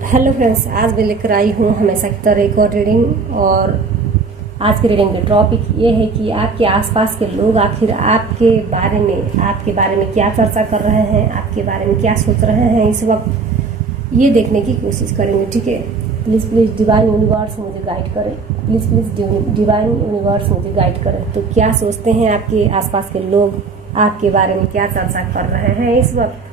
Hello friends, आज मैं लेकर आई हूँ हमेशा की तरह एक और रीडिंग। और आज की रीडिंग का टॉपिक ये है कि आपके आसपास के लोग आखिर आपके बारे में क्या चर्चा कर रहे हैं, आपके बारे में क्या सोच रहे हैं इस वक्त, ये देखने की कोशिश करेंगे। ठीक है, प्लीज़ प्लीज़ डिवाइन यूनिवर्स मुझे गाइड करें। प्लीज़ प्लीज़ डिवाइन यूनिवर्स मुझे गाइड करें। तो क्या सोचते हैं आपके आसपास के लोग, आपके बारे में क्या चर्चा कर रहे हैं इस वक्त,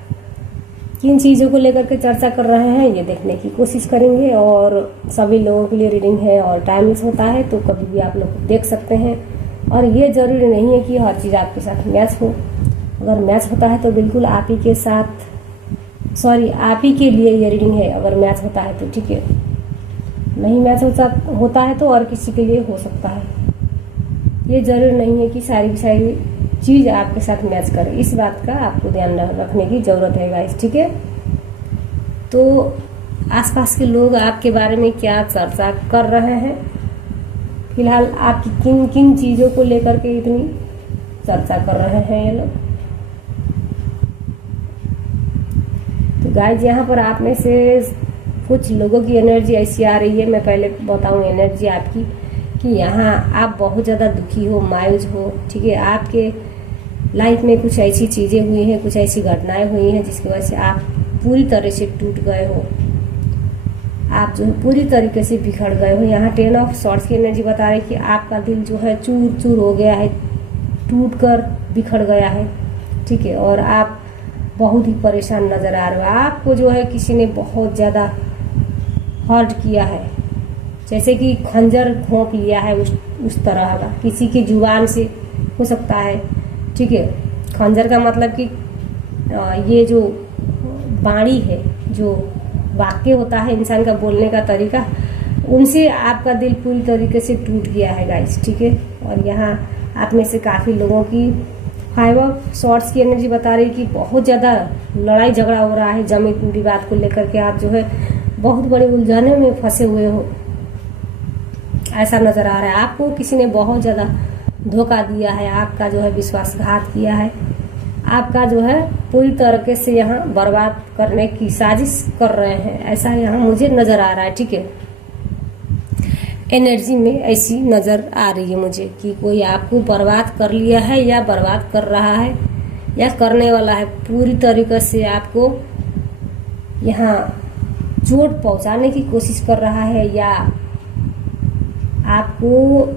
किन चीज़ों को लेकर के चर्चा कर रहे हैं, ये देखने की कोशिश करेंगे। और सभी लोगों के लिए रीडिंग है और टाइमलेस होता है, तो कभी भी आप लोग देख सकते हैं। और ये ज़रूरी नहीं है कि हर चीज़ आपके साथ मैच हो। अगर मैच होता है तो बिल्कुल आप ही के साथ, आप ही के लिए ये रीडिंग है। अगर मैच होता है तो ठीक है, नहीं मैच होता है तो और किसी के लिए हो सकता है। ये ज़रूरी नहीं है कि सारी की सारी चीज़ आपके साथ मैच करे। इस बात का आपको ध्यान रखने की ज़रूरत है गाइस। ठीक है, तो आसपास के लोग आपके बारे में क्या चर्चा कर रहे हैं, फिलहाल आपकी किन किन चीज़ों को लेकर के इतनी चर्चा कर रहे हैं ये लोग। तो गाइस, यहाँ पर आप में से कुछ लोगों की एनर्जी ऐसी आ रही है। मैं पहले बताऊँ एनर्जी आपकी कि यहाँ आप बहुत ज़्यादा दुखी हो, मायूस हो। ठीक है, आपके लाइफ में कुछ ऐसी चीज़ें हुई हैं, कुछ ऐसी घटनाएं हुई हैं जिसकी वजह से आप पूरी तरह से टूट गए हो। आप जो है पूरी तरीके से बिखर गए हो। यहाँ 10 ऑफ सॉर्ड्स की एनर्जी बता रही है कि आपका दिल जो है चूर चूर हो गया है, टूट कर बिखर गया है। ठीक है, और आप बहुत ही परेशान नज़र आ रहे हो। आपको जो है किसी ने बहुत ज़्यादा हर्ट किया है, जैसे कि खंजर घोंप लिया है, उस तरह का किसी की जुबान से हो सकता है। ठीक है, खंजर का मतलब कि ये जो बाणी है, जो वाक्य होता है इंसान का बोलने का तरीका, उनसे आपका दिल पूरी तरीके से टूट गया है गाइस। ठीक है, और यहाँ आप में से काफ़ी लोगों की 5 ऑफ सॉर्ड्स की एनर्जी बता रही कि बहुत ज़्यादा लड़ाई झगड़ा हो रहा है जमीन पूरी बात को लेकर के। आप जो है बहुत बड़े उलझने में फंसे हुए हो, ऐसा नज़र आ रहा है। आपको किसी ने बहुत ज़्यादा धोखा दिया है, आपका जो है विश्वासघात किया है, आपका जो है पूरी तरीके से यहाँ बर्बाद करने की साजिश कर रहे हैं, ऐसा यहाँ मुझे नज़र आ रहा है। ठीक है, एनर्जी में ऐसी नज़र आ रही है मुझे कि कोई आपको बर्बाद कर लिया है या बर्बाद कर रहा है या करने वाला है। पूरी तरीके से आपको यहाँ चोट पहुँचाने की कोशिश कर रहा है या आपको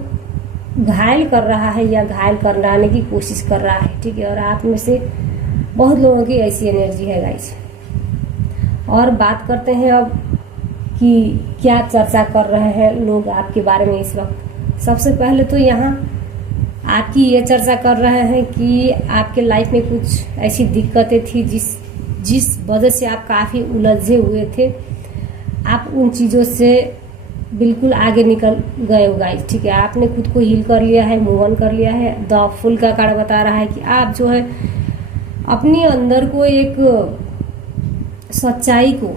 घायल कर रहा है या घायल कराने की कोशिश कर रहा है। ठीक है, और आप में से बहुत लोगों की ऐसी एनर्जी है गाइस। और बात करते हैं अब कि क्या चर्चा कर रहे हैं लोग आपके बारे में इस वक्त। सबसे पहले तो यहाँ आपकी ये चर्चा कर रहे हैं कि आपके लाइफ में कुछ ऐसी दिक्कतें थी जिस वजह से आप काफ़ी उलझे हुए थे। आप उन चीज़ों से बिल्कुल आगे निकल गए हो गाइस। ठीक है, आपने खुद को हील कर लिया है, मूव ऑन कर लिया है। द फुल का कार्ड बता रहा है कि आप जो है अपने अंदर को एक सच्चाई को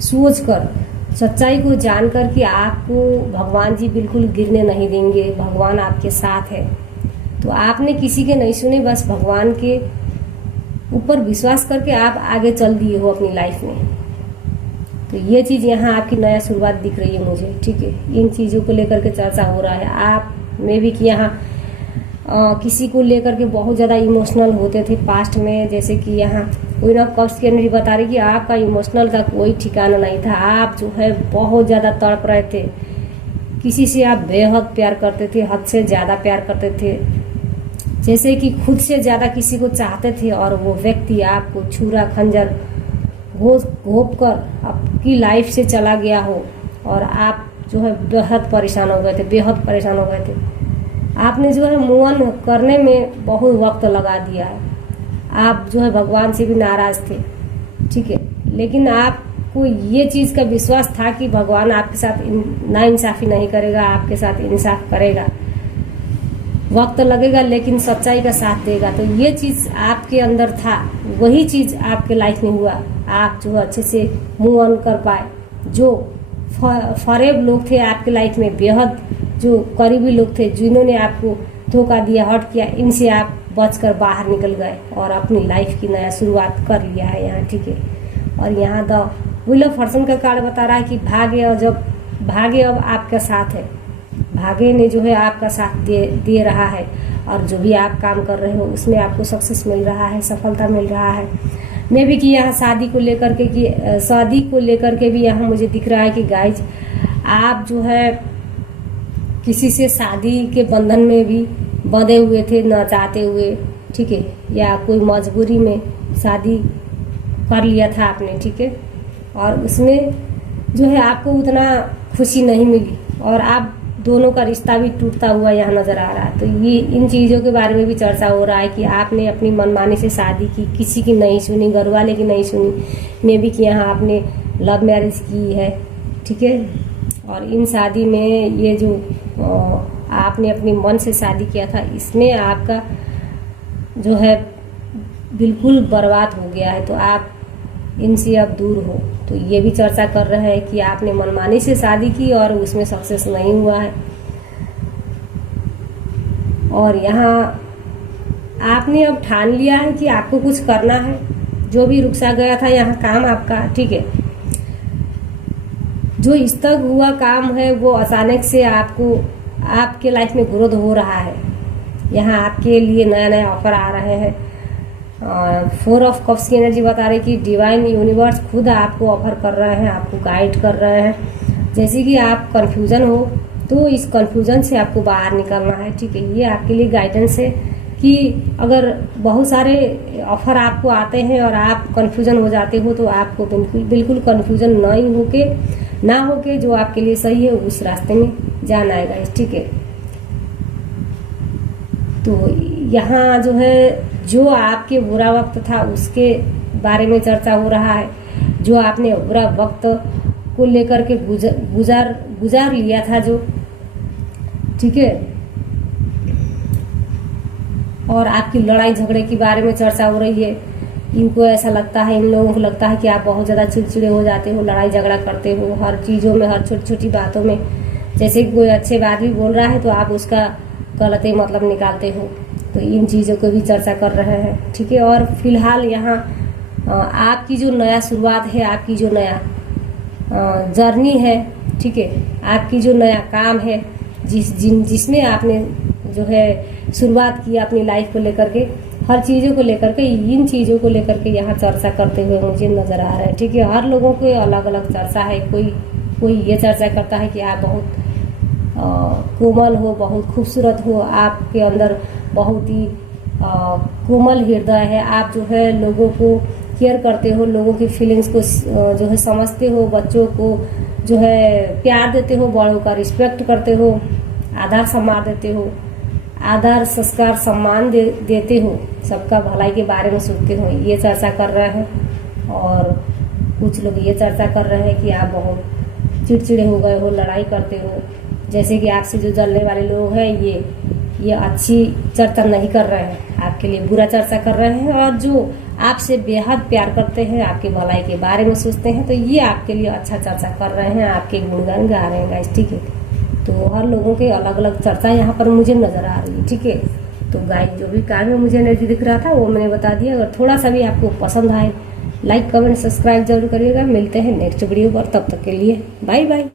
सोचकर, सच्चाई को जानकर कि आपको भगवान जी बिल्कुल गिरने नहीं देंगे, भगवान आपके साथ है। तो आपने किसी के नहीं सुने, बस भगवान के ऊपर विश्वास करके आप आगे चल दिए हो अपनी लाइफ में। तो ये चीज़ यहाँ आपकी नया शुरुआत दिख रही है मुझे। ठीक है, इन चीज़ों को लेकर के चर्चा हो रहा है आप में भी कि यहाँ किसी को लेकर के बहुत ज़्यादा इमोशनल होते थे पास्ट में। जैसे कि यहाँ क्वीन ऑफ कप्स की एनर्जी बता रही कि आपका इमोशनल का कोई ठिकाना नहीं था। आप जो है बहुत ज़्यादा तड़प रहे थे, किसी से आप बेहद प्यार करते थे, हद से ज़्यादा प्यार करते थे, जैसे कि खुद से ज़्यादा किसी को चाहते थे। और वो व्यक्ति आपको छुरा खंजर घोंप कर आपकी लाइफ से चला गया हो और आप जो है बेहद परेशान हो गए थे, बेहद परेशान हो गए थे। आपने जो है मूव ऑन करने में बहुत वक्त लगा दिया है। आप जो है भगवान से भी नाराज़ थे। ठीक है, लेकिन आपको ये चीज़ का विश्वास था कि भगवान आपके साथ नाइंसाफ़ी नहीं करेगा, आपके साथ इंसाफ करेगा। वक्त लगेगा लेकिन सच्चाई का साथ देगा। तो ये चीज़ आपके अंदर था, वही चीज़ आपके लाइफ में हुआ। आप जो अच्छे से मूव ऑन कर पाए। जो फरेब लोग थे आपके लाइफ में, बेहद जो करीबी लोग थे जिन्होंने आपको धोखा दिया, हर्ट किया, इनसे आप बचकर बाहर निकल गए और अपनी लाइफ की नया शुरुआत कर लिया है यहाँ। ठीक है, और यहाँ द व्हील ऑफ फॉर्चून का कार्ड बता रहा है कि भाग्य, और जब भाग्य अब आपका साथ है, भाग्य ने जो है आपका साथ दे रहा है, और जो भी आप काम कर रहे हो उसमें आपको सक्सेस मिल रहा है, सफलता मिल रहा है। मैं भी कि यहाँ शादी को लेकर के भी यहाँ मुझे दिख रहा है कि गाइज आप जो है किसी से शादी के बंधन में भी बंधे हुए थे न चाहते हुए, ठीक है, या कोई मजबूरी में शादी कर लिया था आपने, ठीक है, और उसमें जो है आपको उतना खुशी नहीं मिली और आप दोनों का रिश्ता भी टूटता हुआ यहाँ नजर आ रहा है। तो ये इन चीज़ों के बारे में भी चर्चा हो रहा है कि आपने अपनी मनमानी से शादी की, किसी की नहीं सुनी, घर वाले की नहीं सुनी, मे भी कि यहाँ आपने लव मैरिज की है, ठीक है, और इन शादी में ये जो आपने अपनी मन से शादी किया था, इसमें आपका जो है बिल्कुल बर्बाद हो गया है। तो आप इनसे अब दूर हो। तो ये भी चर्चा कर रहे हैं कि आपने मनमानी से शादी की और उसमें सक्सेस नहीं हुआ है, और यहाँ आपने अब ठान लिया है कि आपको कुछ करना है। जो भी रुक सा गया था यहाँ काम आपका, ठीक है, जो स्थग हुआ काम है वो अचानक से आपको आपके लाइफ में ग्रोथ हो रहा है। यहाँ आपके लिए नया नया ऑफर आ रहे हैं। 4 ऑफ कप्स की एनर्जी बता रही कि डिवाइन यूनिवर्स खुद आपको ऑफर कर रहे हैं, आपको गाइड कर रहे हैं। जैसे कि आप कंफ्यूजन हो तो इस कंफ्यूजन से आपको बाहर निकलना है, ठीक है। ये आपके लिए गाइडेंस है कि अगर बहुत सारे ऑफर आपको आते हैं और आप कंफ्यूजन हो जाते हो तो आपको बिल्कुल कंफ्यूजन ना होके जो आपके लिए सही है उस रास्ते में जाना है, ठीक है। तो यहाँ जो है जो आपके बुरा वक्त था उसके बारे में चर्चा हो रहा है, जो आपने बुरा वक्त को लेकर के गुजार लिया था जो, ठीक है, और आपकी लड़ाई झगड़े के बारे में चर्चा हो रही है। इनको ऐसा लगता है, इन लोगों को लगता है कि आप बहुत ज़्यादा चिड़चिड़े हो जाते हो, लड़ाई झगड़ा करते हो हर चीज़ों में, हर छोटी छोटी बातों में। जैसे कि कोई अच्छे बात भी बोल रहा है तो आप उसका गलत ही मतलब निकालते हो। तो इन चीज़ों को भी चर्चा कर रहे हैं, ठीक है। और फिलहाल यहाँ आपकी जो नया शुरुआत है, आपकी जो नया जर्नी है, ठीक है, आपकी जो नया काम है, जिसमें आपने जो है शुरुआत की अपनी लाइफ को लेकर के, हर चीज़ों को लेकर के, इन चीज़ों को लेकर के यहाँ चर्चा करते हुए मुझे नज़र आ रहा है, ठीक है। हर लोगों को अलग अलग चर्चा है। कोई ये चर्चा करता है कि आप बहुत कोमल हो, बहुत खूबसूरत हो, आपके अंदर बहुत ही कोमल हृदय है, आप जो है लोगों को केयर करते हो, लोगों की फीलिंग्स को जो है समझते हो, बच्चों को जो है प्यार देते हो, बड़ों का रिस्पेक्ट करते हो, आदर सम्मान देते हो, आदर संस्कार सम्मान देते हो, सबका भलाई के बारे में सोचते हो, ये चर्चा कर रहे हैं। और कुछ लोग ये चर्चा कर रहे हैं कि आप बहुत चिड़चिड़े हो गए हो, लड़ाई करते हो। जैसे कि आपसे जो जलने वाले लोग हैं ये अच्छी चर्चा नहीं कर रहे हैं, आपके लिए बुरा चर्चा कर रहे हैं। और जो आपसे बेहद प्यार करते हैं, आपके भलाई के बारे में सोचते हैं, तो ये आपके लिए अच्छा चर्चा कर रहे हैं, आपके गुणगान गा रहे हैं गाइस, ठीक है। तो हर लोगों के अलग अलग चर्चा यहाँ पर मुझे नजर आ रही है, ठीक है। तो गाइस जो भी कार्ड में मुझे एनर्जी दिख रहा था वो मैंने बता दिया। अगर थोड़ा सा भी आपको पसंद आए, लाइक कमेंट सब्सक्राइब जरूर करिएगा। मिलते हैं नेक्स्ट वीडियो पर, तब तक के लिए बाय बाय।